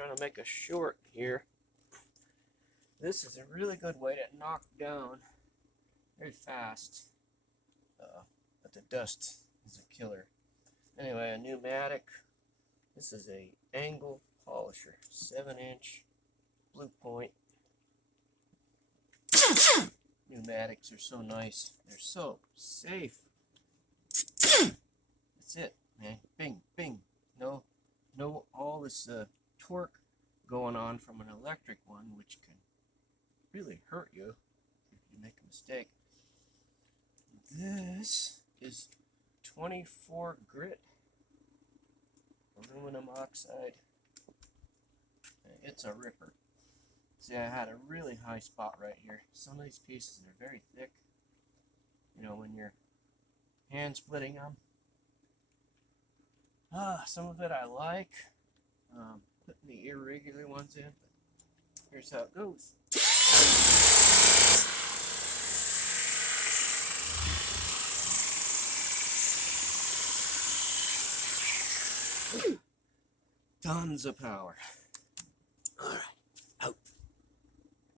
trying to make a short here. This is a really good way to knock down very fast, but the dust is a killer. Anyway, a pneumatic. This is a angle polisher, 7-inch Blue Point. Pneumatics are so nice. They're so safe. That's it, man. Bing, bing. No all this torque going on from an electric one, which can really hurt you if you make a mistake. This is 24 grit aluminum oxide. It's a ripper. See, I had a really high spot right here. Some of these pieces are very thick. You know, when you're hand splitting them. Some of it I like. Putting the irregular ones in. But here's how it goes. Tons of power. All right.